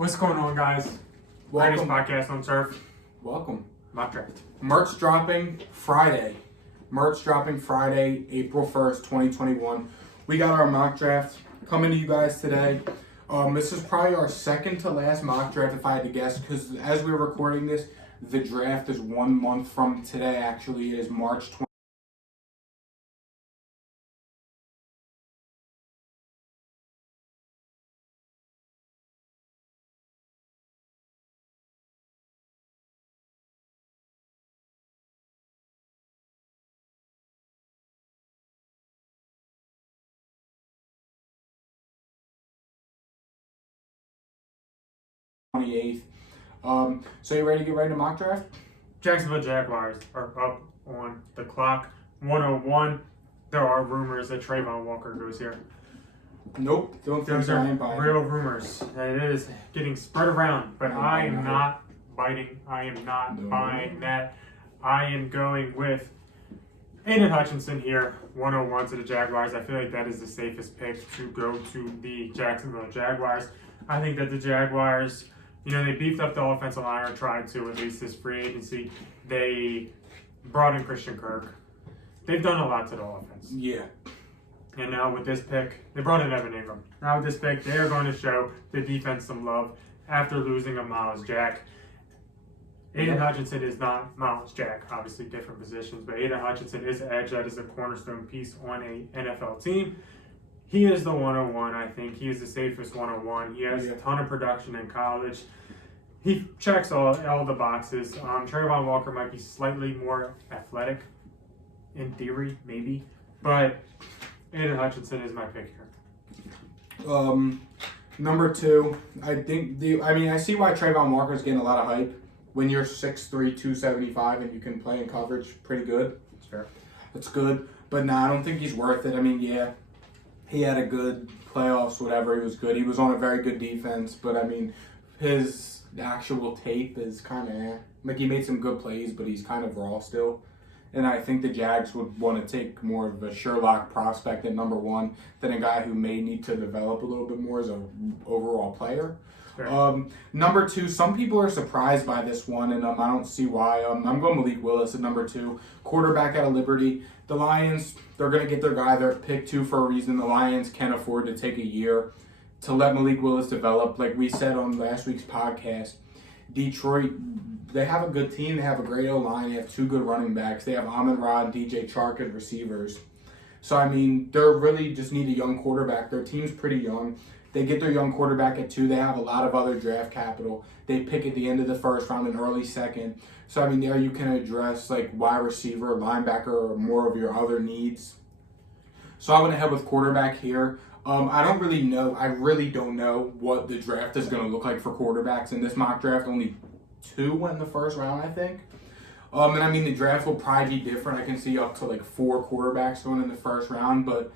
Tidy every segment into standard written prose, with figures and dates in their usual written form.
What's going on, guys? Greatest podcast on turf. Welcome. Mock draft. Merch dropping Friday. April 1st, 2021. We got our mock draft coming to you guys today. This is probably our second to last mock draft, if I had to guess, because as we're recording this, the draft is 1 month from today. Actually, it is March 20th. So you ready to get ready to mock draft? Jacksonville Jaguars are up on the clock. 101. There are rumors that Trayvon Walker goes here. Nope. Don't think Those so. I are ain't buying real it. rumors. It is getting spread around, but I am not biting. I am not buying that. I am going with Aiden Hutchinson here, 101 to the Jaguars. I feel like that is the safest pick to go to the Jacksonville Jaguars. I think that the Jaguars, they beefed up the offensive line, or tried to, at least this free agency. They brought in Christian Kirk. They've done a lot to the offense. Yeah. And now with this pick, they brought in Evan Ingram. Now with this pick, they are going to show the defense some love after losing a Miles Jack. Aiden Hutchinson is not Miles Jack, obviously different positions, but Aiden Hutchinson is an edge that is a cornerstone piece on an NFL team. He is the 101, I think. He is the safest 101. He has a ton of production in college. He checks all the boxes. Trayvon Walker might be slightly more athletic, in theory, maybe. But Aiden Hutchinson is my pick here. Number two, I see why Trayvon Walker is getting a lot of hype. When you're 6'3", 275, and you can play in coverage pretty good. That's fair. That's good. But I don't think he's worth it. I mean, yeah, he had a good playoffs, whatever. He was good. He was on a very good defense. But, I mean, his actual tape is kind of like he made some good plays, but he's kind of raw still. And I think the Jags would want to take more of a Sherlock prospect at number one than a guy who may need to develop a little bit more as an overall player. Number two, some people are surprised by this one, and I don't see why. I'm going Malik Willis at number two, quarterback out of Liberty. The Lions, they're going to get their guy. They're pick two for a reason. The Lions can't afford to take a year to let Malik Willis develop. Like we said on last week's podcast, Detroit, they have a good team. They have a great O-line. They have two good running backs. They have Amon-Ra and DJ Chark as receivers. So, I mean, they really just need a young quarterback. Their team's pretty young. They get their young quarterback at 2. They have a lot of other draft capital. They pick at the end of the first round and early second. So, I mean, there you can address, like, wide receiver, linebacker, or more of your other needs. So, I went ahead with quarterback here. I really don't know what the draft is going to look like for quarterbacks in this mock draft. Only 2 went in the first round, I think. And, I mean, the draft will probably be different. I can see up to, 4 quarterbacks going in the first round, but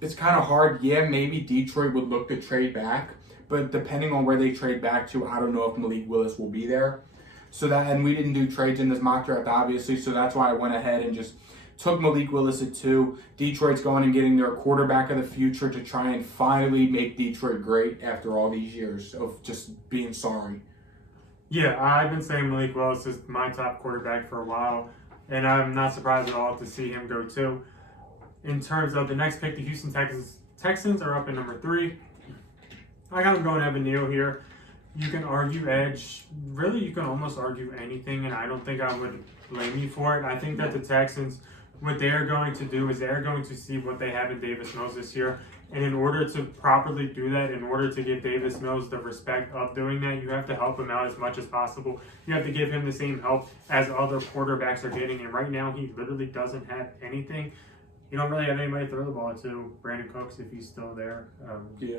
it's kind of hard. Yeah, maybe Detroit would look to trade back, but depending on where they trade back to, I don't know if Malik Willis will be there. And we didn't do trades in this mock draft, obviously, so that's why I went ahead and just took Malik Willis at 2. Detroit's going and getting their quarterback of the future to try and finally make Detroit great after all these years of just being sorry. Yeah, I've been saying Malik Willis is my top quarterback for a while, and I'm not surprised at all to see him go too. In terms of the next pick, the Houston Texans are up at number 3. I got them going Evan Neal here. You can argue edge. Really, you can almost argue anything, and I don't think I would blame you for it. I think that the Texans, what they're going to do is they're going to see what they have in Davis Mills this year. And in order to properly do that, in order to give Davis Mills the respect of doing that, you have to help him out as much as possible. You have to give him the same help as other quarterbacks are getting. And right now, he literally doesn't have anything. You don't really have anybody to throw the ball to. Brandon Cooks, if he's still there.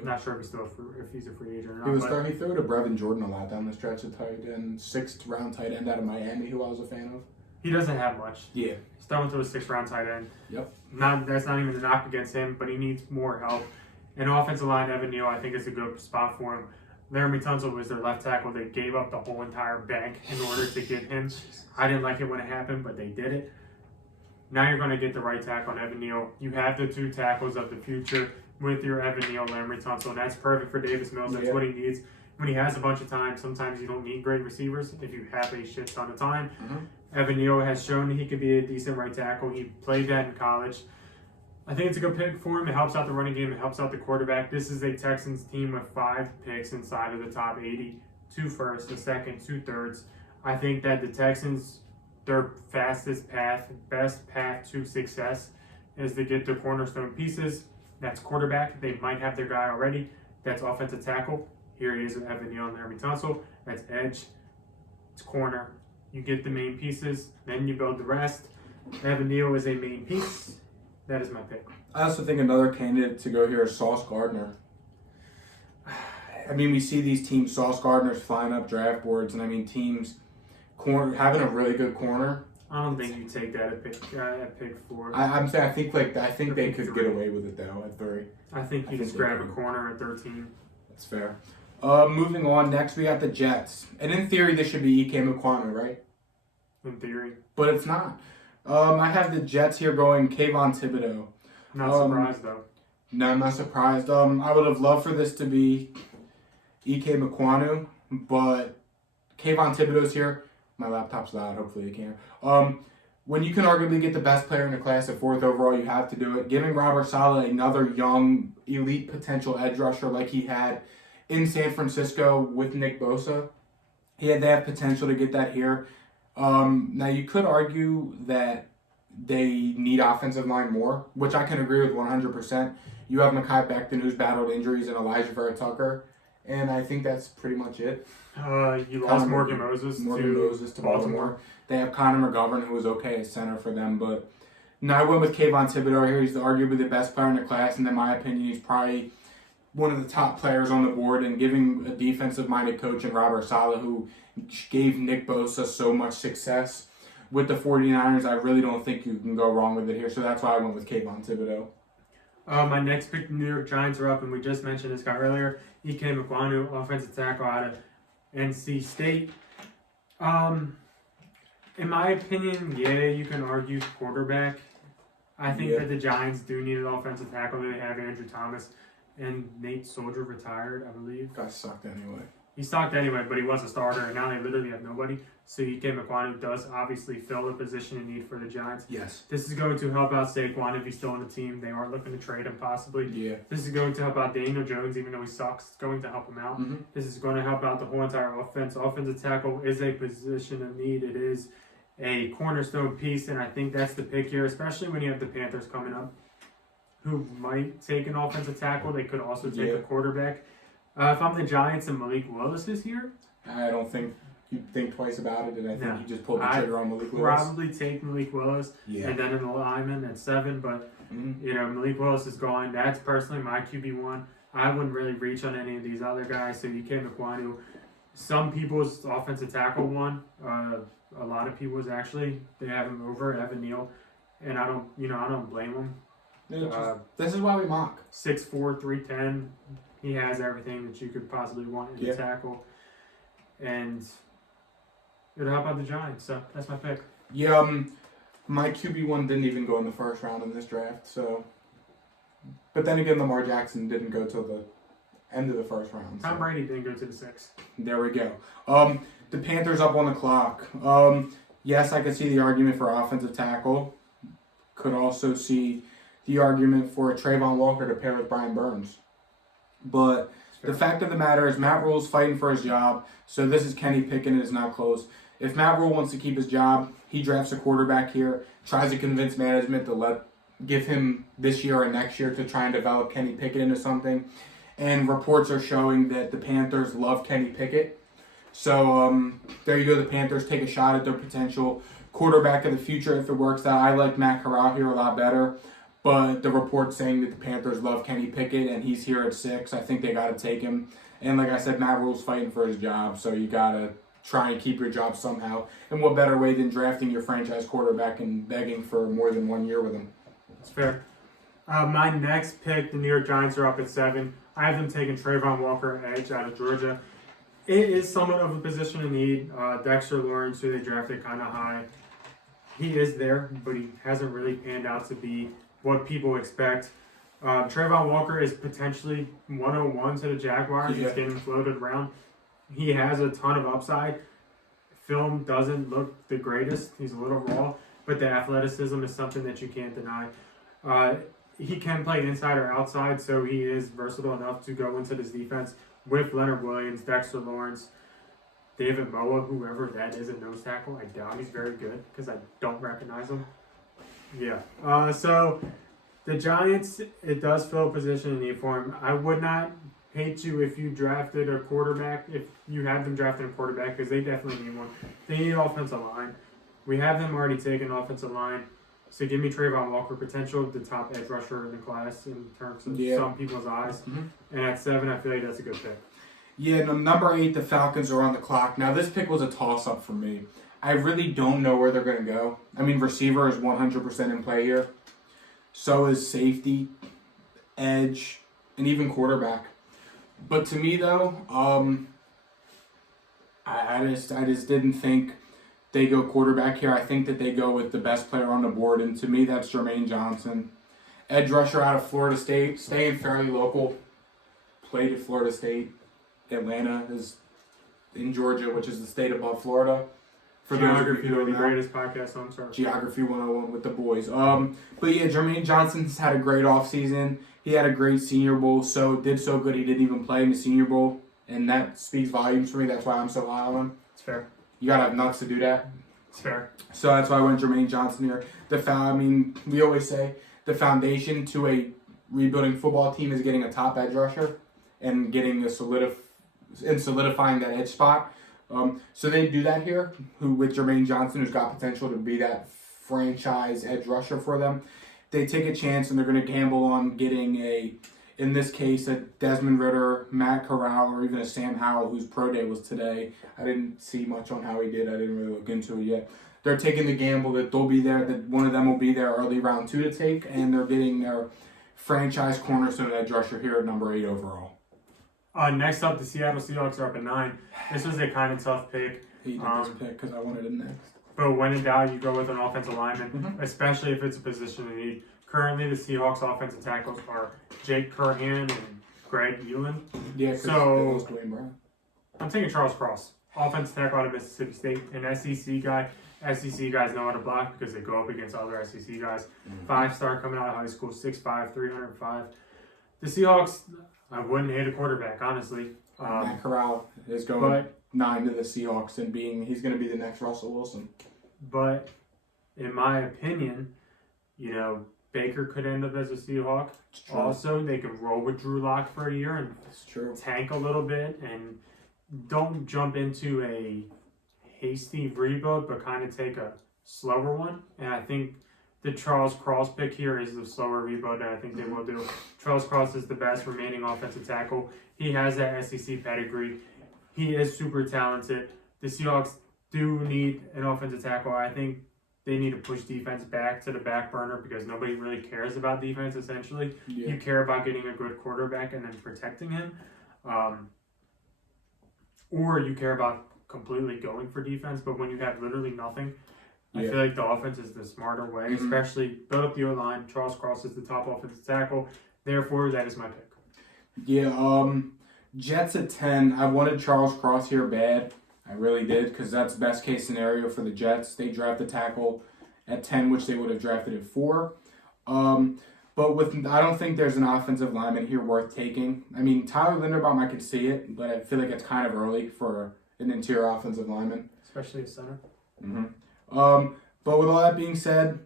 Not sure if he's a free agent or not. He threw to Brevin Jordan a lot down the stretch of tight end, 6th round tight end out of Miami, who I was a fan of. He doesn't have much. Yeah. He's throwing to a 6th round tight end. Yep. That's not even a knock against him, but he needs more help. And offensive line, Evan Neal, I think is a good spot for him. Laramie Tunsil was their left tackle. They gave up the whole entire bank in order to get him. I didn't like it when it happened, but they did it. Now you're going to get the right tackle on Evan Neal. You have the 2 tackles of the future with your Evan Neal, Laramie Tunsil, and that's perfect for Davis Mills. That's what he needs. when he has a bunch of time, sometimes you don't need great receivers if you have a shit ton of time. Mm-hmm. Evan Neal has shown he can be a decent right tackle. He played that in college. I think it's a good pick for him. It helps out the running game. It helps out the quarterback. This is a Texans team with 5 picks inside of the top 80, 2 firsts, a second, 2 thirds. I think that the Texans, their best path to success is to get their cornerstone pieces. That's quarterback. They might have their guy already. That's offensive tackle. Here he is with Evan Neal and Larry Tunsil. That's edge. It's corner. You get the main pieces, then you build the rest. Evan Neal is a main piece. That is my pick. I also think another candidate to go here is Sauce Gardner. I mean, we see these teams, Sauce Gardner's flying up draft boards, and I mean, teams having a really good corner. I don't think you take that at pick 4. I'm saying I think they could get away with it though at 3. I think you just grab a corner at 13. That's fair. Moving on, next we got the Jets. And in theory, this should be Ike Mukwanu, right? In theory. But it's not. I have the Jets here going Kayvon Thibodeau. Not surprised, though. No, I'm not surprised. I would have loved for this to be Ike Mukwanu, but Kayvon Thibodeau's here. My laptop's loud. Hopefully you can. When you can arguably get the best player in the class at 4th overall, you have to do it. Giving Robert Saleh another young, elite potential edge rusher like he had in San Francisco with Nick Bosa. They have potential to get that here. Now, you could argue that they need offensive line more, which I can agree with 100%. You have Mekhi Becton, who's battled injuries, and Elijah Vera Tucker, and I think that's pretty much it. You lost Morgan Moses to Baltimore. They have Connor McGovern, who was okay at center for them, but no, I went with Kayvon Thibodeau here. He's arguably the best player in the class, and in my opinion, he's probably one of the top players on the board, and giving a defensive-minded coach in Robert Saleh, who gave Nick Bosa so much success with the 49ers, I really don't think you can go wrong with it here. So that's why I went with Kayvon Thibodeau. My next pick, the New York Giants, are up, and we just mentioned this guy earlier. Ike Mukwanu, offensive tackle out of NC State. In my opinion, you can argue quarterback. I think that the Giants do need an offensive tackle. They have Andrew Thomas. And Nate Soldier retired, I believe. Guy sucked anyway. He sucked anyway, but he was a starter, and now they literally have nobody. So Ike Mukwanu does obviously fill the position in need for the Giants. Yes. This is going to help out Saquon if he's still on the team. They are looking to trade him possibly. Yeah. This is going to help out Daniel Jones, even though he sucks. It's going to help him out. Mm-hmm. This is going to help out the whole entire offense. Offensive tackle is a position of need. It is a cornerstone piece, and I think that's the pick here, especially when you have the Panthers coming up, who might take an offensive tackle. They could also take a quarterback. If I'm the Giants and Malik Willis is here, I don't think you think twice about it, and I think you just pulled the trigger on Malik Willis. Probably take Malik Willis, and then an lineman at 7. But Malik Willis is gone. That's personally my QB1. I wouldn't really reach on any of these other guys. So Ike Mukwanu, some people's offensive tackle one. A lot of people's actually they have him over Evan Neal, and I don't blame them. This is why we mock. 6'4", 310. He has everything that you could possibly want in the tackle. And it'll help out the Giants. So that's my pick. Yeah, my QB1 didn't even go in the first round in this draft. So, but then again, Lamar Jackson didn't go till the end of the first round. Tom Brady didn't go to the 6th. There we go. The Panthers up on the clock. Yes, I could see the argument for offensive tackle. Could also see the argument for Trayvon Walker to pair with Brian Burns. But the fact of the matter is Matt Rule's fighting for his job, so this is Kenny Pickett and it's not close. If Matt Rule wants to keep his job, he drafts a quarterback here, tries to convince management to give him this year or next year to try and develop Kenny Pickett into something. And reports are showing that the Panthers love Kenny Pickett. So there you go, the Panthers take a shot at their potential quarterback of the future if it works out. I like Matt Corral here a lot better. But the report's saying that the Panthers love Kenny Pickett, and he's here at 6. I think they got to take him. And like I said, Matt Rule's fighting for his job, so you got to try and keep your job somehow. And what better way than drafting your franchise quarterback and begging for more than 1 year with him? That's fair. My next pick, the New York Giants are up at 7. I have them taking Trayvon Walker, edge out of Georgia. It is somewhat of a position of need. Dexter Lawrence, who they drafted kind of high, he is there, but he hasn't really panned out to be what people expect. Trayvon Walker is potentially 101 to the Jaguars. Yeah. He's getting floated around. He has a ton of upside. Film doesn't look the greatest. He's a little raw, but the athleticism is something that you can't deny. He can play inside or outside, so he is versatile enough to go into this defense with Leonard Williams, Dexter Lawrence, David Moa, whoever that is, a nose tackle. I doubt he's very good because I don't recognize him. Yeah. So the Giants, it does fill a position in need for him. I would not hate you if you drafted a quarterback, if you had them drafted a quarterback, because they definitely need one. They need offensive line. We have them already taken offensive line. So give me Trayvon Walker, potential the top edge rusher in the class in terms of some people's eyes. And at 7, I feel like that's a good pick. Yeah, number 8, the Falcons are on the clock. Now, this pick was a toss-up for me. I really don't know where they're going to go. I mean, receiver is 100% in play here. So is safety, edge, and even quarterback. But to me, though, I just didn't think they go quarterback here. I think that they go with the best player on the board, and to me, that's Jermaine Johnson. Edge rusher out of Florida State, staying fairly local. Played at Florida State. Atlanta is in Georgia, which is the state above Florida. For Geography, the greatest podcast on Earth. Geography 101 with the boys. But yeah, Jermaine Johnson's had a great offseason. He had a great Senior Bowl, did so good he didn't even play in the Senior Bowl, and that speaks volumes for me. That's why I'm so high on him. It's fair. You gotta have nuts to do that. It's fair. So that's why I went Jermaine Johnson here. We always say the foundation to a rebuilding football team is getting a top edge rusher and getting solidifying that edge spot. So they do that here with Jermaine Johnson, who's got potential to be that franchise edge rusher for them. They take a chance and they're going to gamble on getting in this case, a Desmond Ridder, Matt Corral, or even a Sam Howell, whose pro day was today. I didn't see much on how he did. I didn't really look into it yet. They're taking the gamble that they'll be there, that one of them will be there early round 2 to take, and they're getting their franchise cornerstone edge rusher here at number 8 overall. Next up, the Seattle Seahawks are up at 9. This was a kind of tough pick. He did this pick because I wanted it next. But when in doubt, you go with an offensive lineman, especially if it's a position in need. Currently, the Seahawks offensive tackles are Jake Curhan and Greg Elam. Yeah, so I'm taking Charles Cross, offensive tackle out of Mississippi State, an SEC guy. SEC guys know how to block because they go up against other SEC guys. 5-star coming out of high school, 6'5", 305. The Seahawks, I wouldn't hate a quarterback, honestly. Matt Corral is going 9 to the Seahawks and he's going to be the next Russell Wilson. But in my opinion, Baker could end up as a Seahawk. Also, they could roll with Drew Lock for a year and tank a little bit and don't jump into a hasty rebuild, but kind of take a slower one. And I think the Charles Cross pick here is the slower rebuild that I think they will do. Charles Cross is the best remaining offensive tackle. He has that SEC pedigree. He is super talented. The Seahawks do need an offensive tackle. I think they need to push defense back to the back burner because nobody really cares about defense, essentially. Yeah. You care about getting a good quarterback and then protecting him. Or you care about completely going for defense, but when you have literally nothing, I feel like the offense is the smarter way, especially build up the O-line. Charles Cross is the top offensive tackle. Therefore, that is my pick. Yeah, Jets at 10. I wanted Charles Cross here bad. I really did, because that's best case scenario for the Jets. They draft a tackle at 10, which they would have drafted at 4. But I don't think there's an offensive lineman here worth taking. I mean, Tyler Linderbaum, I could see it, but I feel like it's kind of early for an interior offensive lineman. Especially a center. But with all that being said,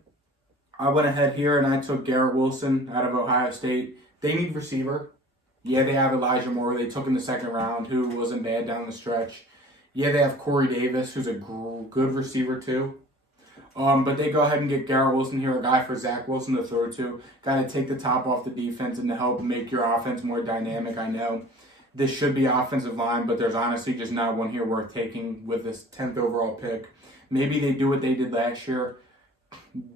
I went ahead here and I took Garrett Wilson out of Ohio State. They need receiver. Yeah, they have Elijah Moore. They took in the 2nd round, who wasn't bad down the stretch. Yeah, they have Corey Davis, who's a good receiver too. But they go ahead and get Garrett Wilson here, a guy for Zach Wilson to throw to. Got to take the top off the defense and to help make your offense more dynamic. I know this should be offensive line, but there's honestly just not one here worth taking with this 10th overall pick. Maybe they do what they did last year.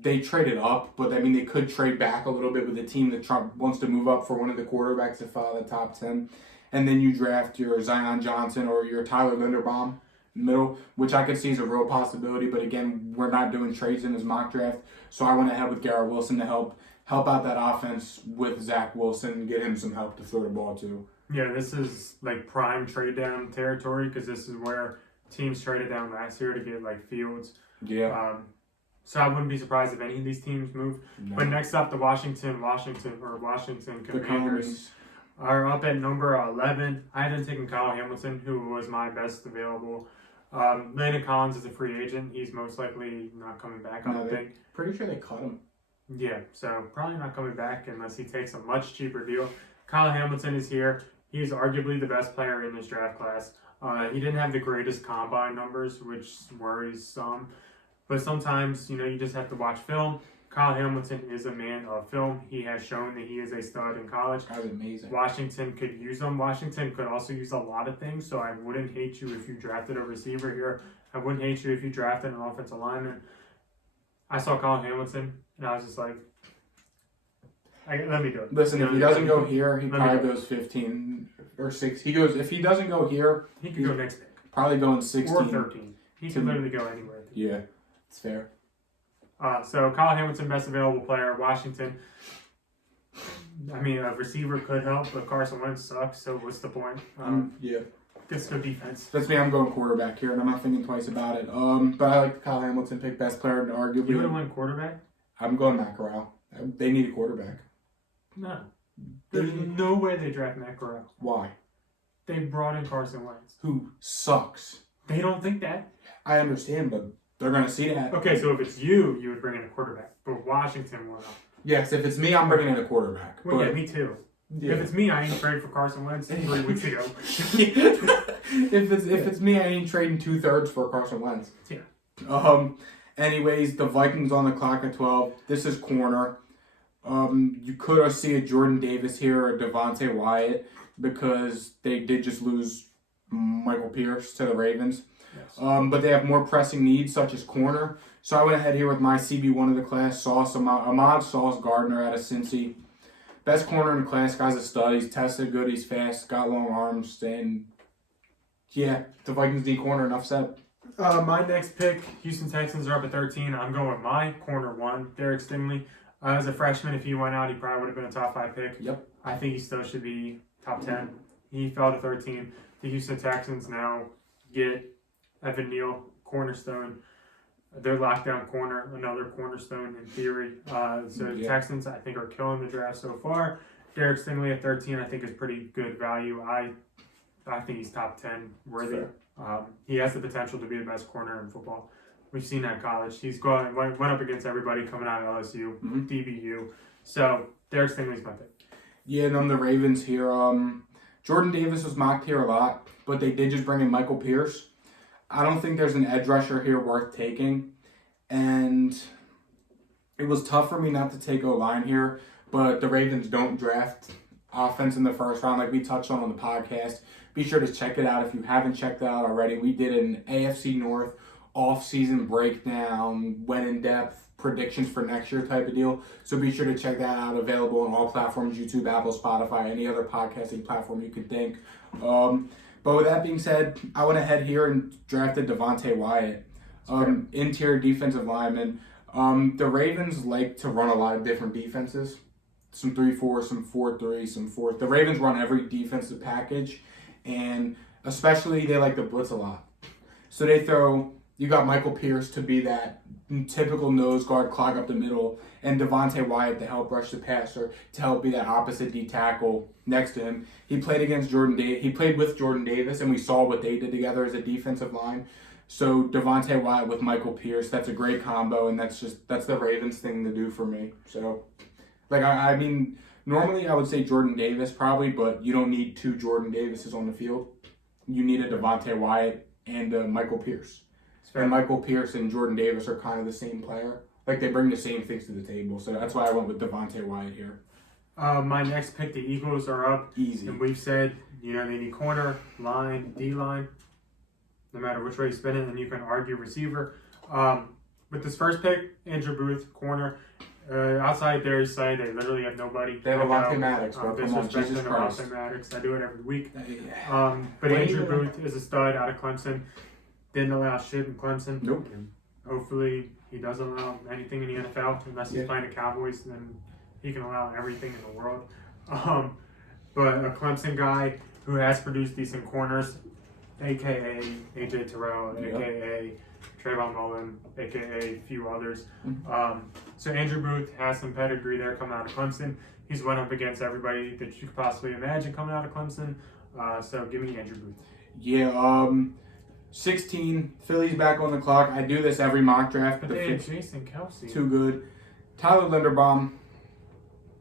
They traded up, but I mean, they could trade back a little bit with a team that Trump wants to move up for one of the quarterbacks to follow the top 10. And then you draft your Zion Johnson or your Tyler Linderbaum middle, which I could see as a real possibility. But again, we're not doing trades in this mock draft. So I went ahead with Garrett Wilson to help help out that offense with Zach Wilson and get him some help to throw the ball to. Yeah, this is like prime trade down territory because this is where teams traded down last year to get like Fields. Yeah. So I wouldn't be surprised if any of these teams move. No. But next up, the Washington Commanders are up at number 11. I hadn't taken Kyle Hamilton, who was my best available. Landon Collins is a free agent. He's most likely not coming back, I don't think. Pretty sure they cut him. Yeah, so probably not coming back unless he takes a much cheaper deal. Kyle Hamilton is here. He's arguably the best player in this draft class. He didn't have the greatest combine numbers, which worries some. But sometimes, you just have to watch film. Kyle Hamilton is a man of film. He has shown that he is a stud in college. That was amazing. Washington could use him. Washington could also use a lot of things, so I wouldn't hate you if you drafted a receiver here. I wouldn't hate you if you drafted an offensive lineman. I saw Kyle Hamilton, and I was just like, let me do it. Listen, if he doesn't go here, he probably goes 15 or 6. If he doesn't go here, he could go next pick. Probably going 16. Or 13. He could literally go anywhere. Yeah, it's fair. So Kyle Hamilton, best available player, Washington. I mean, a receiver could help, but Carson Wentz sucks, so what's the point? Yeah. It's good defense. That's me. I'm going quarterback here, and I'm not thinking twice about it. But I like Kyle Hamilton pick best player, and arguably. You would have went quarterback? I'm going Matt Corral. They need a quarterback. No. There's no way they draft Matt Corral. Why? They brought in Carson Wentz. Who sucks. They don't think that. I understand, but they're going to see that. Okay, so if it's you would bring in a quarterback. But Washington will not. Yes, if it's me, I'm bringing in a quarterback. Well, yeah, me too. Yeah. If it's me, I ain't trading for Carson Wentz 3 weeks ago. If it's me, I ain't trading 2/3 for Carson Wentz. Yeah. Anyways, the Vikings on the clock at 12. This is corner. You could see a Jordan Davis here or Devontae Wyatt because they did just lose Michael Pierce to the Ravens. Yes. But they have more pressing needs such as corner. So I went ahead here with my CB1 of the class, Ahmad Sauce Gardner out of Cincy. Best corner in the class, guy's a stud. He's tested good, he's fast, got long arms, and yeah, the Vikings need corner, enough said. My next pick, Houston Texans are up at 13. I'm going with my corner 1, Derek Stingley. As a freshman, if he went out, he probably would have been a top 5 pick. Yep. I think he still should be top 10. He fell to 13. The Houston Texans now get Evan Neal, cornerstone. Their lockdown corner, another cornerstone in theory. The Texans, I think, are killing the draft so far. Derek Stingley at 13, I think, is pretty good value. I think he's top 10 worthy. He has the potential to be the best corner in football. We've seen that in college. He's went up against everybody coming out of LSU, DBU. So Derek Stingley's my pick. Yeah, and I'm the Ravens here. Jordan Davis was mocked here a lot, but they did just bring in Michael Pierce. I don't think there's an edge rusher here worth taking. And it was tough for me not to take O-line here, but the Ravens don't draft offense in the first round like we touched on the podcast. Be sure to check it out if you haven't checked it out already. We did an AFC North Off-Season breakdown, went in depth, predictions for next year type of deal. So be sure to check that out. Available on all platforms, YouTube, Apple, Spotify, any other podcasting platform you could think. But with that being said, I went ahead here and drafted Devontae Wyatt, interior defensive lineman. The Ravens like to run a lot of different defenses. Some 3-4, some 4-3, some 4. The Ravens run every defensive package, and especially they like to blitz a lot. So you got Michael Pierce to be that typical nose guard, clog up the middle, and Devontae Wyatt to help rush the passer, to help be that opposite D tackle next to him. He played with Jordan Davis, and we saw what they did together as a defensive line. So Devontae Wyatt with Michael Pierce, that's a great combo, and that's the Ravens thing to do for me. So, I mean, normally I would say Jordan Davis probably, but you don't need 2 Jordan Davises on the field. You need a Devontae Wyatt and a Michael Pierce. And Michael Pierce and Jordan Davis are kind of the same player. They bring the same things to the table. So that's why I went with Devontae Wyatt here. My next pick, the Eagles are up. Easy. And we've said, they need corner, line, D-line. No matter which way you spin it, and you can argue receiver. With this first pick, Andrew Booth, corner. Outside Darius Slay, they literally have nobody. They have Avante Maddox, bro. Come on, Jesus Christ. Avante Maddox. I do it every week. But Andrew Booth is a stud out of Clemson. Didn't allow shit in Clemson. Nope. Hopefully he doesn't allow anything in the NFL unless he's playing the Cowboys. Then he can allow everything in the world. But a Clemson guy who has produced decent corners, a.k.a. A.J. Terrell, a.k.a. Trayvon Walker, a.k.a. a few others. So Andrew Booth has some pedigree there coming out of Clemson. He's went up against everybody that you could possibly imagine coming out of Clemson. So give me Andrew Booth. Yeah, 16, Philly's back on the clock. I do this every mock draft. But they had Jason Kelce. Too good. Tyler Linderbaum.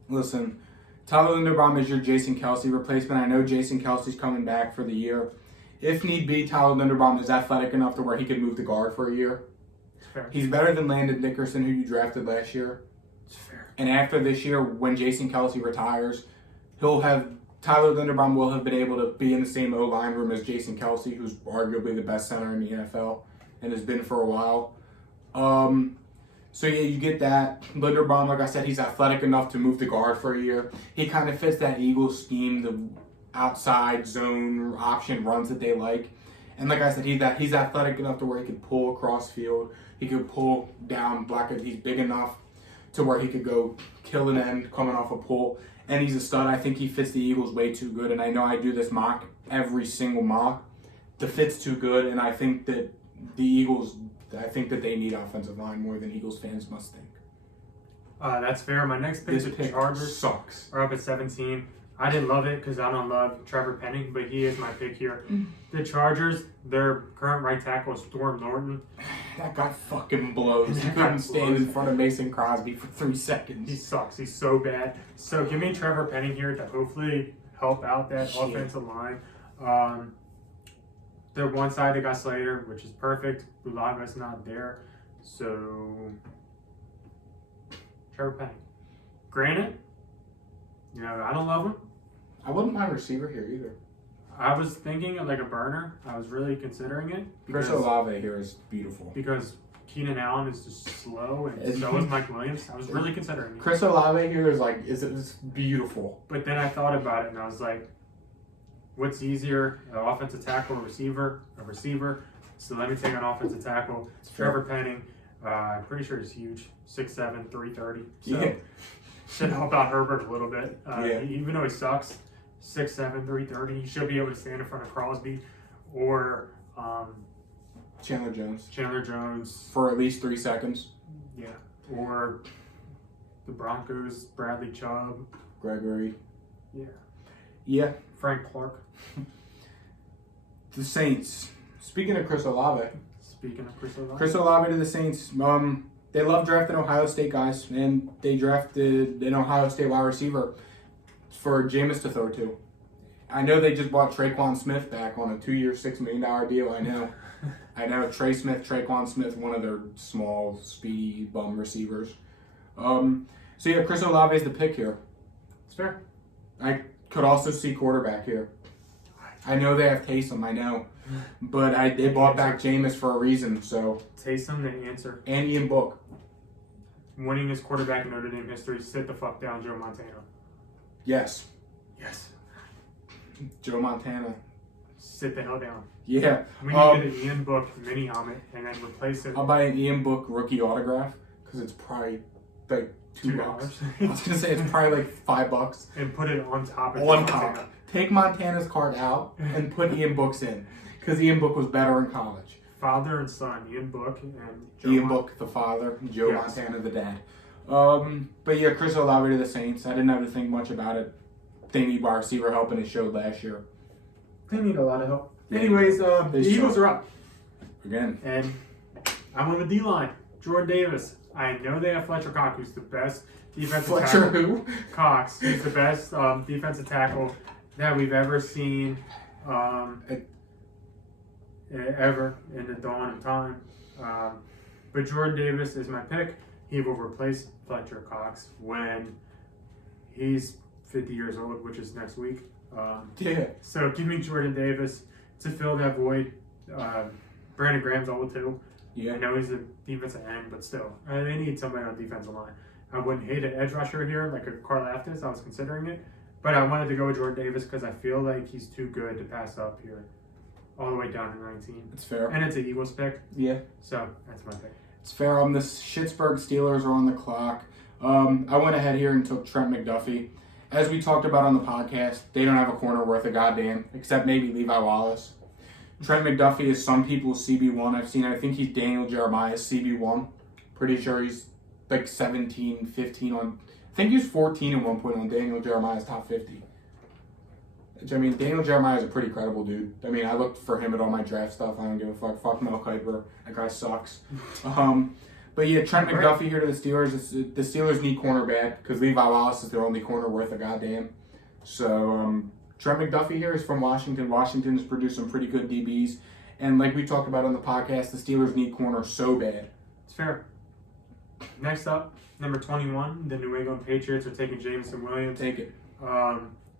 Listen, Tyler Linderbaum is your Jason Kelce replacement. I know Jason Kelce's coming back for the year. If need be, Tyler Linderbaum is athletic enough to where he can move the guard for a year. Fair. He's better than Landon Dickerson, who you drafted last year. It's fair. And after this year, when Jason Kelce retires, Tyler Linderbaum will have been able to be in the same O-line room as Jason Kelce, who's arguably the best center in the NFL and has been for a while. So yeah, you get that. Linderbaum, like I said, he's athletic enough to move the guard for a year. He kind of fits that Eagles scheme, the outside zone option runs that they like. And like I said, he's athletic enough to where he could pull across field. He could pull down block. He's big enough to where he could go kill an end coming off a pull. And he's a stud. I think he fits the Eagles way too good. And I know I do this mock every single mock. The fit's too good. And I think that the Eagles, they need offensive line more than Eagles fans must think. That's fair. My next pick, the Chargers sucks. Are up at 17. I didn't love it because I don't love Trevor Penning, but he is my pick here. The Chargers, their current right tackle is Storm Norton. That guy fucking blows. He couldn't stand in front of Mason Crosby for 3 seconds. He sucks. He's so bad. So give me Trevor Penning here to hopefully help out that offensive line. They're one side they got Slater, which is perfect. Bulaga's not there. So Trevor Penning. Granted, I don't love him. I wouldn't mind receiver here either. I was thinking of like a burner. I was really considering it. Chris Olave here is beautiful. Because Keenan Allen is just slow, and so is Mike Williams. I was really considering it. Chris Olave here is beautiful. But then I thought about it, and I was like, what's easier, an offensive tackle, a receiver? So let me take an offensive tackle. It's Trevor Penning. I'm pretty sure he's huge. 6'7", 330. So should help out Herbert a little bit. Even though he sucks, 6'7", 330. He should be able to stand in front of Crosby or Chandler Jones. For at least 3 seconds. Yeah. Or the Broncos, Bradley Chubb. Gregory. Yeah. Frank Clark. The Saints. Speaking of Chris Olave. Chris Olave to the Saints. They love drafting Ohio State guys, and they drafted an Ohio State wide receiver for Jameis to throw to. I know they just bought Traquan Smith back on a 2-year, $6 million deal. I know. Trey Smith, Traquan Smith, one of their small, speedy bum receivers. So yeah, Chris Olave is the pick here. It's fair. I could also see quarterback here. I know they have Taysom, I know. But they bought back Jameis for a reason, so. Taysom, the answer. And Ian Book. Winningest quarterback in Notre Dame history. Sit the fuck down, Joe Montana. Yes. Joe Montana. Sit the hell down. Yeah. We need to get an Ian Book mini helmet and then replace it. I'll buy an Ian Book rookie autograph because it's probably like $2. I was gonna say it's probably like $5. And put it on top of Montana. Take Montana's card out and put Ian Book's in because Ian Book was better in college. Father and son, Ian Book and Joe Ian Book, the father, Joe Montana, the dad. But yeah, Chris Olave to the Saints. I didn't have to think much about it. They need wide receiver help, and it showed last year. They need a lot of help. Anyways, the Eagles are up. Again. And I'm on the D-line. Jordan Davis. I know they have Fletcher Cox, who's the best defensive tackle. Fletcher who? Cox. He's the best defensive tackle that we've ever seen ever in the dawn of time. But Jordan Davis is my pick. He will replace Fletcher Cox when he's 50 years old, which is next week. So give me Jordan Davis to fill that void. Brandon Graham's old too. I know he's a defensive end, but still, they need somebody on the defensive line. I wouldn't hate an edge rusher here, like a Carl Aftis. I was considering it. But I wanted to go with Jordan Davis because I feel like he's too good to pass up here. All the way down to 19. It's fair. And it's an Eagles pick. Yeah. So, that's my pick. It's fair. The Pittsburgh Steelers are on the clock. I went ahead here and took Trent McDuffie. As we talked about on the podcast, they don't have a corner worth a goddamn, except maybe Levi Wallace. Trent McDuffie is some people's CB1. I think he's Daniel Jeremiah's CB1. Pretty sure he's like 17, 15 on... I think he was 14 at one point on Daniel Jeremiah's top 50. Which, I mean, Daniel Jeremiah is a pretty credible dude. I mean, I looked for him at all my draft stuff. I don't give a fuck. Fuck Mel Kiper. That guy sucks. But yeah, Trent McDuffie here to the Steelers. The Steelers need cornerback because Levi Wallace is their only corner worth a goddamn. So Trent McDuffie here is from Washington. Washington's produced some pretty good DBs. And like we talked about on the podcast, the Steelers need corner so bad. It's fair. Next up, number 21, the New England Patriots are taking Jamison Williams. Take it.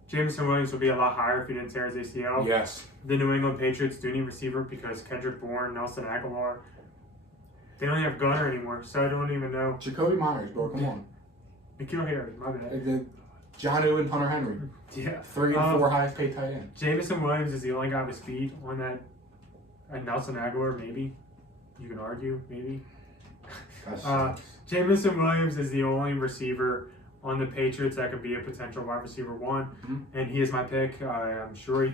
Jamison Williams would be a lot higher if he didn't tear his ACL. Yes. The New England Patriots do need receiver because Kendrick Bourne, Nelson Aguilar, they don't have Gunner anymore, so I don't even know. Jacoby Myers, bro, come on. Nikhil Harry, my bad. John and Hunter Henry. Yeah. 3 and 4 highest paid tight end. Jamison Williams is the only guy with speed on that. And Nelson Aguilar, maybe. You can argue, maybe. Jamison Williams is the only receiver on the Patriots that could be a potential wide receiver 1, and he is my pick. I'm sure he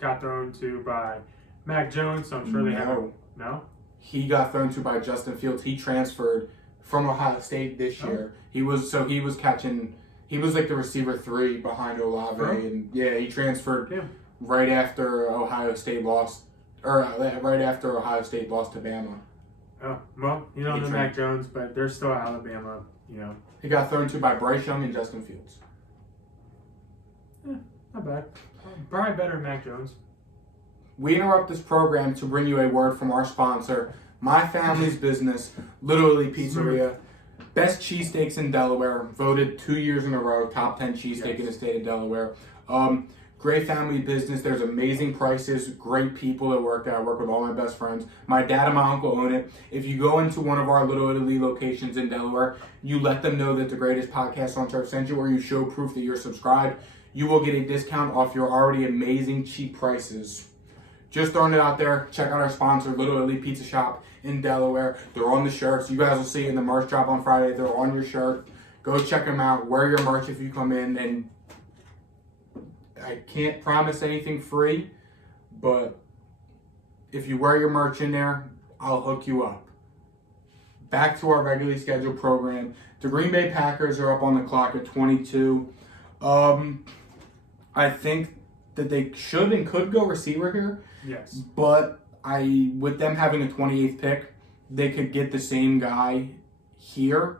got thrown to by Mac Jones, so I'm sure they have. No? He got thrown to by Justin Fields. He transferred from Ohio State this year. He was like the receiver 3 behind Olave, and he transferred right after Ohio State lost to Bama. Oh, well, you don't know Mac Jones, but they're still Alabama, you know. He got thrown to by Bryce Young and Justin Fields. Not bad. Probably better than Mac Jones. We interrupt this program to bring you a word from our sponsor, My Family's Business, Literally Pizzeria. Best cheesesteaks in Delaware, voted 2 years in a row, top 10 cheesesteak in the state of Delaware. Great family business. There's amazing prices, great people that work there. I work with all my best friends. My dad and my uncle own it. If you go into one of our Little Italy locations in Delaware, you let them know that the greatest podcast on turf sent you, or you show proof that you're subscribed, you will get a discount off your already amazing cheap prices. Just throwing it out there. Check out our sponsor, Little Italy Pizza Shop in Delaware. They're on the shirts. You guys will see it in the merch drop on Friday. They're on your shirt. Go check them out. Wear your merch if you come in, and I can't promise anything free, but if you wear your merch in there, I'll hook you up. Back to our regularly scheduled program. The Green Bay Packers are up on the clock at 22. I think that they should and could go receiver here. Yes. But with them having a 28th pick, they could get the same guy here.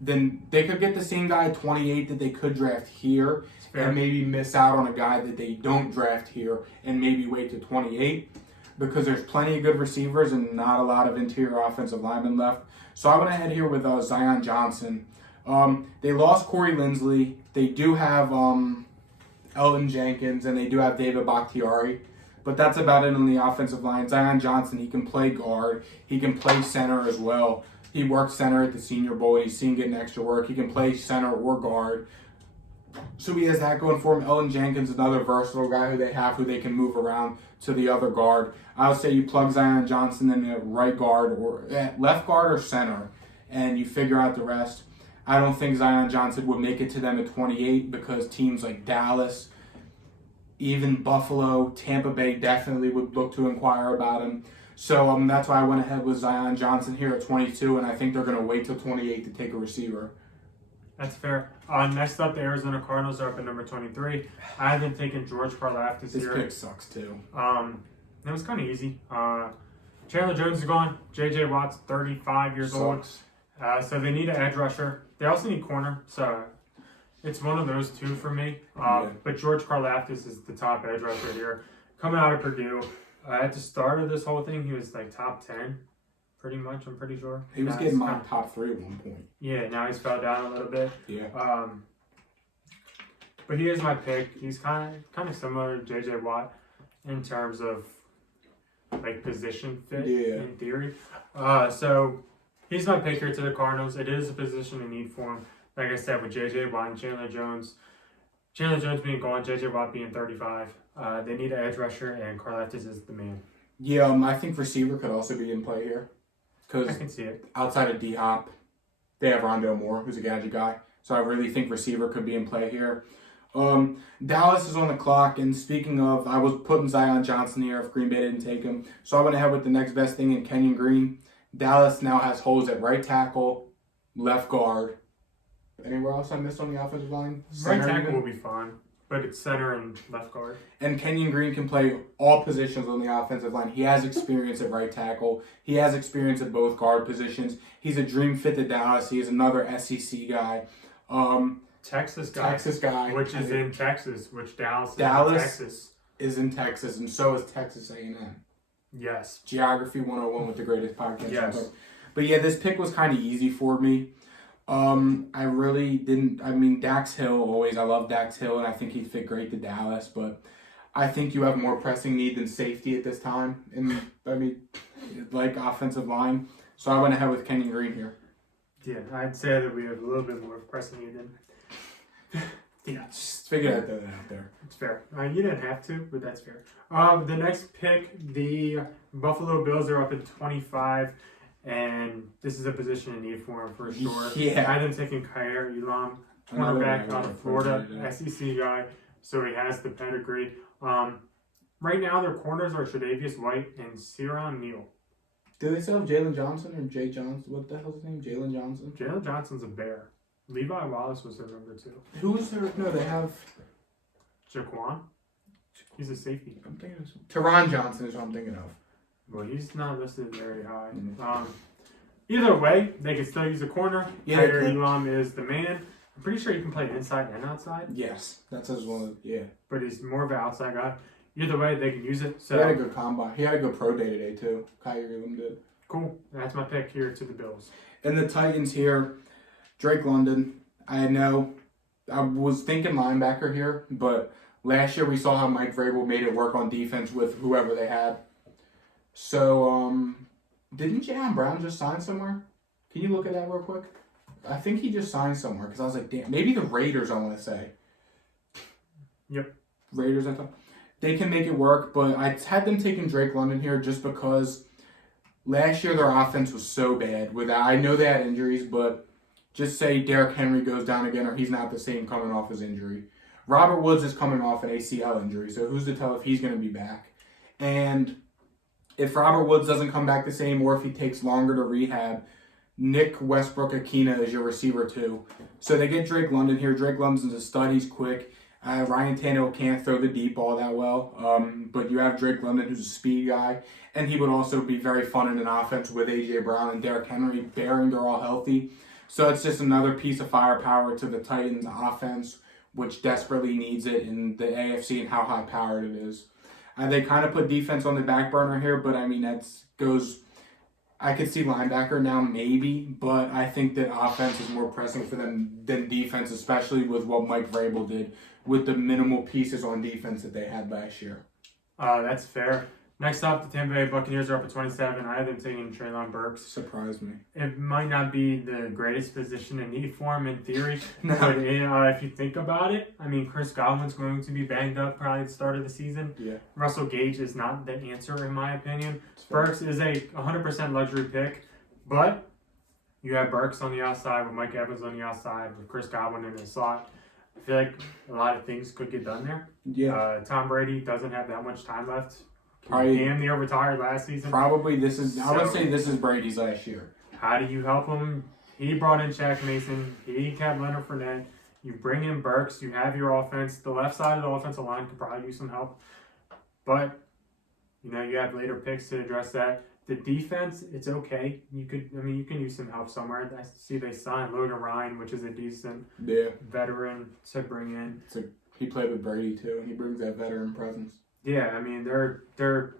Then they could get the same guy at 28 that they could draft here and maybe miss out on a guy that they don't draft here and maybe wait to 28 because there's plenty of good receivers and not a lot of interior offensive linemen left. So I went ahead here with Zion Johnson. They lost Corey Linsley. They do have Elton Jenkins and they do have David Bakhtiari. But that's about it on the offensive line. Zion Johnson, he can play guard. He can play center as well. He worked center at the Senior Bowl. He's seen getting extra work. He can play center or guard. So he has that going for him. Elton Jenkins, another versatile guy who they can move around to the other guard. I would say you plug Zion Johnson in at right guard or at left guard or center, and you figure out the rest. I don't think Zion Johnson would make it to them at 28 because teams like Dallas, even Buffalo, Tampa Bay definitely would look to inquire about him. So that's why I went ahead with Zion Johnson here at 22, and I think they're going to wait till 28 to take a receiver. That's fair. Next up, the Arizona Cardinals are up at number 23. I haven't taken George Karlaftis here. This pick sucks too. It was kind of easy. Chandler Jones is gone. J.J. Watt's 35 years old. So they need an edge rusher. They also need corner. So it's one of those two for me. But George Karlaftis is the top edge rusher here. Coming out of Purdue. At the start of this whole thing, he was like top 10, pretty much, I'm pretty sure. He was getting my top 3 at one point. Yeah, now he's fell down a little bit. Yeah. But he is my pick. He's kind of similar to J.J. Watt in terms of like position fit in theory. So he's my pick here to the Cardinals. It is a position in need for him. Like I said, with J.J. Watt and Chandler Jones being gone, J.J. Watt being 35. They need an edge rusher, and Karlaftis is the man. Yeah, I think receiver could also be in play here. I can see it. Outside of D-Hop, they have Rondale Moore, who's a gadget guy. So I really think receiver could be in play here. Dallas is on the clock, and speaking of, I was putting Zion Johnson here if Green Bay didn't take him. So I went ahead with the next best thing in Kenyon Green. Dallas now has holes at right tackle, left guard. Anywhere else I missed on the offensive line? Right tackle will be fine, but it's center and left guard. And Kenyon Green can play all positions on the offensive line. He has experience at right tackle. He has experience at both guard positions. He's a dream fit to Dallas. He is another SEC guy. Texas guy. Which is in Texas, which Dallas is in Texas. Is in Texas, and so is Texas A&M. Yes. Geography 101 with the greatest podcast yes. ever. But yeah, this pick was kind of easy for me. I really didn't. I mean, Dax Hill always. I love Dax Hill, and I think he'd fit great to Dallas. But I think you have more pressing need than safety at this time. And I mean, like offensive line. So I went ahead with Kenyon Green here. Yeah, I'd say that we have a little bit more pressing need than. Yeah, just figured I'd throw that out there. It's fair. You didn't have to, but that's fair. The next pick, the Buffalo Bills are up at 25. And this is a position in need for him for sure. Yeah. I have taking Kyer Elam, cornerback out of Florida, SEC guy, so he has the pedigree. Right now, their corners are Tre'Davious White and Ciaran Neal. Do they still have Jalen Johnson or Jay Johnson? What the hell's his name? Jalen Johnson? Jalen Johnson's a Bear. Levi Wallace was their number 2. Who was their... No, they have... Jaquan? He's a safety. I'm thinking of... Teron Johnson is what I'm thinking of. Well, he's not listed very high. Either way, they can still use a corner. Yeah, Kyer Elam is the man. I'm pretty sure he can play inside and outside. Yes, that's as well. Yeah, but he's more of an outside guy. Either way, they can use it. So he had a good combine. He had a good pro day today too. Kyer Elam did. Cool. That's my pick here to the Bills. And the Titans here, Drake London. I know. I was thinking linebacker here, but last year we saw how Mike Vrabel made it work on defense with whoever they had. So, didn't Jaylen Brown just sign somewhere? Can you look at that real quick? I think he just signed somewhere because I was like, damn, maybe the Raiders, I want to say. Yep. Raiders, I thought. They can make it work, but I had them taking Drake London here just because last year their offense was so bad. I know they had injuries, but just say Derrick Henry goes down again or he's not the same coming off his injury. Robert Woods is coming off an ACL injury, so who's to tell if he's going to be back? And if Robert Woods doesn't come back the same or if he takes longer to rehab, Nick Westbrook-Akina is your receiver too. So they get Drake London here. Drake London's a stud. He's quick. Ryan Tannehill can't throw the deep ball that well. But you have Drake London who's a speed guy. And he would also be very fun in an offense with A.J. Brown and Derrick Henry bearing they're all healthy. So it's just another piece of firepower to the Titans offense, which desperately needs it in the AFC and how high-powered it is. They kind of put defense on the back burner here, but I mean, I could see linebacker now maybe, but I think that offense is more pressing for them than defense, especially with what Mike Vrabel did with the minimal pieces on defense that they had last year. That's fair. Next up, the Tampa Bay Buccaneers are up at 27. I have them taking Treylon Burks. Surprised me. It might not be the greatest position in need for him in theory, No. but if you think about it, I mean, Chris Godwin's going to be banged up probably at the start of the season. Yeah. Russell Gage is not the answer in my opinion. Burks is a 100% luxury pick, but you have Burks on the outside with Mike Evans on the outside with Chris Godwin in the slot. I feel like a lot of things could get done there. Yeah. Tom Brady doesn't have that much time left. Probably damn near retired last season. Probably I would say this is Brady's last year. How do you help him? He brought in Shaq Mason. He kept Leonard Fournette. You bring in Burks. You have your offense. The left side of the offensive line could probably use some help. But, you have later picks to address that. The defense, it's okay. You can use some help somewhere. I see they signed Logan Ryan, which is a decent veteran to bring in. He played with Brady too, and he brings that veteran presence. Yeah, I mean they're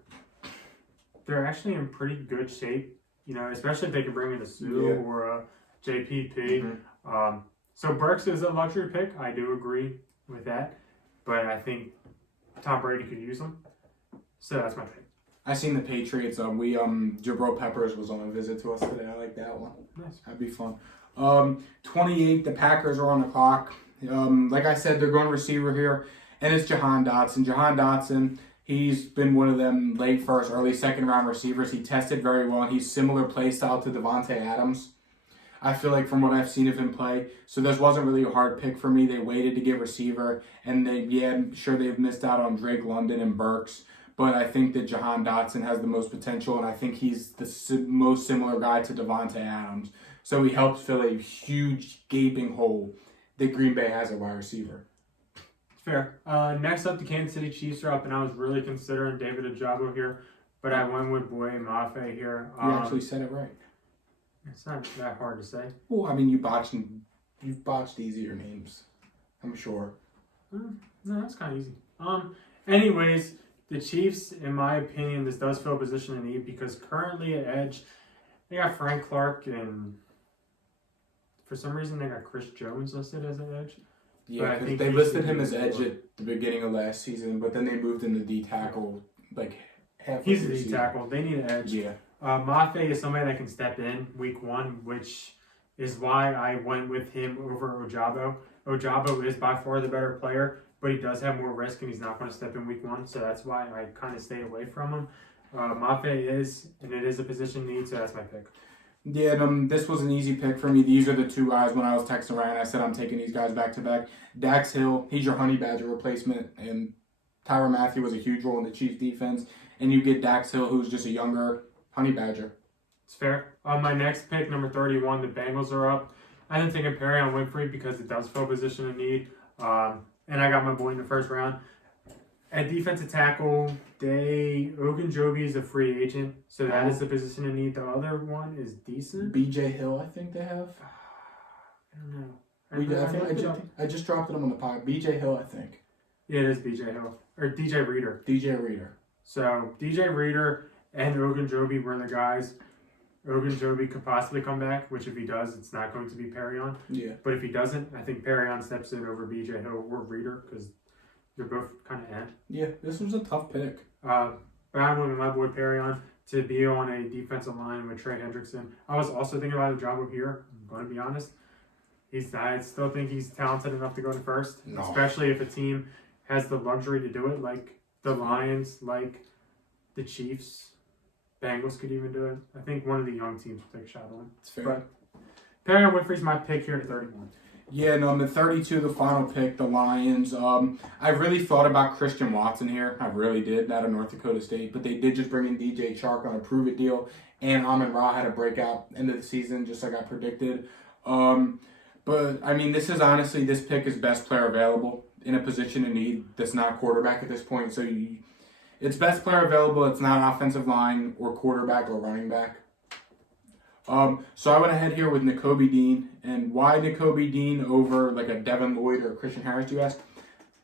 actually in pretty good shape, especially if they can bring in a Sue or a JPP. Mm-hmm. So Burks is a luxury pick. I do agree with that, but I think Tom Brady could use him. So that's my pick. I seen the Patriots. Jabril Peppers was on a visit to us today. I like that one. Nice. That'd be fun. 28. The Packers are on the clock. Like I said, they're going receiver here. And it's Jahan Dotson. Jahan Dotson, he's been one of them late first, early second round receivers. He tested very well, and he's similar play style to Devontae Adams. I feel like from what I've seen of him play. So this wasn't really a hard pick for me. They waited to get receiver, and I'm sure they've missed out on Drake London and Burks. But I think that Jahan Dotson has the most potential, and I think he's the most similar guy to Devontae Adams. So he helps fill a huge gaping hole that Green Bay has at wide receiver. Fair. Next up, the Kansas City Chiefs are up, and I was really considering David Ojabo here, but I went with Boye Mafe here. You actually said it right. It's not that hard to say. Well, I mean, you've botched easier names, I'm sure. No, that's kind of easy. Anyways, the Chiefs, in my opinion, this does fill a position of need because currently at edge, they got Frank Clark and for some reason they got Chris Jones listed as an edge. Yeah, because they listed him as edge at the beginning of last season, but then they moved him to D tackle like half. He's a D tackle. They need an edge. Yeah. Mafe is somebody that can step in week 1, which is why I went with him over Ojabo. Ojabo is by far the better player, but he does have more risk and he's not going to step in week 1, so that's why I kind of stay away from him. Mafe is, and it is a position need, so that's my pick. Yeah, this was an easy pick for me. These are the two guys when I was texting Ryan. I said I'm taking these guys back to back. Dax Hill, he's your Honey Badger replacement, and Tyrann Mathieu was a huge role in the Chiefs defense. And you get Dax Hill, who's just a younger Honey Badger. It's fair. On my next pick, number 31, the Bengals are up. I didn't think of Perrion Winfrey because it does fill a position of need. And I got my boy in the first round. At defensive tackle, Ogunjobi is a free agent, so that is the position of need. The other one is decent. BJ Hill, I think they have. I don't know. I just dropped it on the pod. BJ Hill, I think. Yeah, it is BJ Hill. Or DJ Reader. DJ Reader. So, DJ Reader and Ogunjobi were the guys. Ogunjobi could possibly come back, which if he does, it's not going to be Perrion. Yeah. But if he doesn't, I think Perrion steps in over BJ Hill or Reader because they're both kind of Yeah, this was a tough pick. But I went with my boy Perrion to be on a defensive line with Trey Hendrickson. I was also thinking about a job up here. I'm going to be honest. I still think he's talented enough to go to first, especially if a team has the luxury to do it, like the Lions, like the Chiefs. Bengals could even do it. I think one of the young teams will take a shot on him. It's fair. But Perrion Winfrey's my pick here at 31. Yeah, I'm at 32, the final pick, the Lions. I really thought about Christian Watson here. I really did, out of North Dakota State. But they did just bring in DJ Chark on a prove-it deal. And Amon-Ra had a breakout end of the season, just like I predicted. But, I mean, this pick is best player available in a position of need that's not quarterback at this point. So it's best player available. It's not offensive line or quarterback or running back. So I went ahead here with Nakobe Dean. And why Nakobe Dean over like a Devin Lloyd or a Christian Harris, do you ask?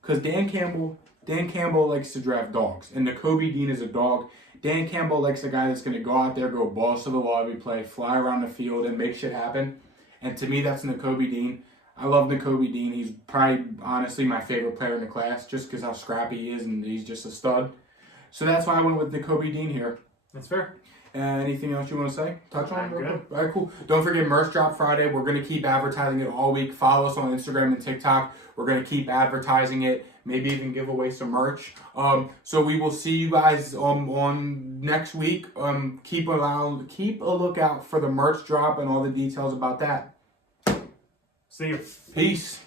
Because Dan Campbell likes to draft dogs. And Nakobe Dean is a dog. Dan Campbell likes a guy that's going to go out there, go balls to the wall every play, fly around the field, and make shit happen. And to me, that's Nakobe Dean. I love Nakobe Dean. He's probably, honestly, my favorite player in the class just because how scrappy he is and he's just a stud. So that's why I went with Nakobe Dean here. That's fair. Anything else you want to say? Touch on? Good. All right, cool. Don't forget merch drop Friday. We're going to keep advertising it all week. Follow us on Instagram and TikTok. We're going to keep advertising it. Maybe even give away some merch. So we will see you guys on next week. Keep a lookout for the merch drop and all the details about that. See you. Peace.